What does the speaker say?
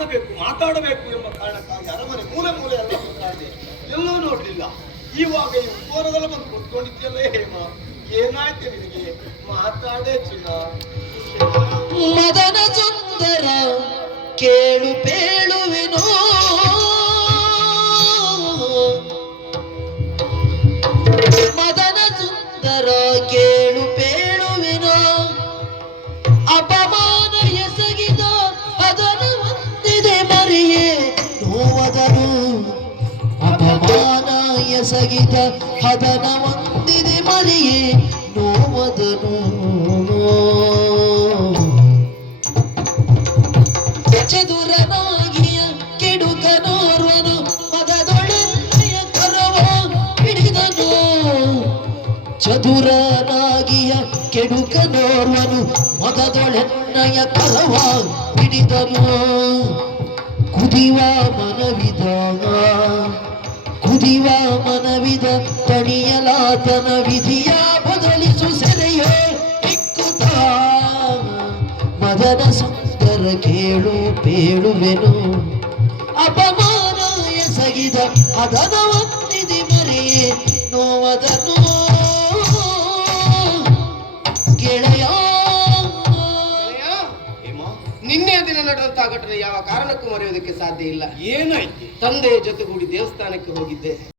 ಮಾತಾಡಬೇಕು ಎಂಬ ಕಾರಣಕ್ಕಾಗಿ ಅರಮನೆ ಮೂಲೆ ಮೂಲೆ ಎಲ್ಲ ಮಾತಾಡಿದೆ, ಎಲ್ಲೂ ನೋಡ್ಲಿಲ್ಲ. ಇವಾಗ ಈ ಉಪೋರದಲ್ಲಿ ಬಂದು ಕೊಟ್ಕೊಂಡಿದ್ಯಲ್ಲೇ ಹೇಮ, ಏನಾಯ್ತು ನಿನಗೆ? ಮಾತಾಡೇ ಚಿನ್ನ. ಮದನ ಸುಂದರ ಕೇಳು ಪೇಳುವೆನೋ, ಮದನ ಸುಂದರ ಕೇಳು ಪೇಳುವೆನೋ, ಅಪಮಾನ ಎಸಗಿದ ಅದನ್ನು ಹೊಂದಿದೆ ಮರೆಯೇ ನೋವದನು, ಅಪಮಾನ ಎಸಗಿದ ಅದನ ಹೊಂದಿದೆ ಮರೆಯೇ ನೋವದನು. ಚದುರನಾಗಿಯ ಕೆಡುಕನೋರ್ವನು ಮದದೊಳೆಯ ಕರವ ಹಿಡಿದನು, ಚದುರನಾಗಿಯ ಕೆಡುಕನೋರ್ವನು ಮದದೊಳೆನ್ನಯ ಕರವ ಹಿಡಿದನು. ಕುದಿವ ಮನವಿದ ಕುದಿವ ಮನವಿದ ತಣಿಯಲಾತನ ವಿಧಿಯ ಬದಲಿಸು ಸೆರೆಯೋ ಇಕ್ಕುತ್ತ, ಮದನ ಸುಂದರ ಕೇಳು ಪೇಳುವೆನು, ಅಪಮಾನ ಎಸಗಿದ ಅದನ ಹೊಂದಿದೆ ಮರೆಯೇ ನೋವದನು. ಗೆಳೆಯ ನಿನ್ನೆ ದಿನ ನಡೆದಂತಹ ಘಟನೆ ಯಾವ ಕಾರಣಕ್ಕೂ ಮರೆಯೋದಕ್ಕೆ ಸಾಧ್ಯ ಇಲ್ಲ. ಏನಾಯ್ತು? ತಂದೆಯ ಜೊತೆಗೂಡಿ ದೇವಸ್ಥಾನಕ್ಕೆ ಹೋಗಿದ್ದೆ.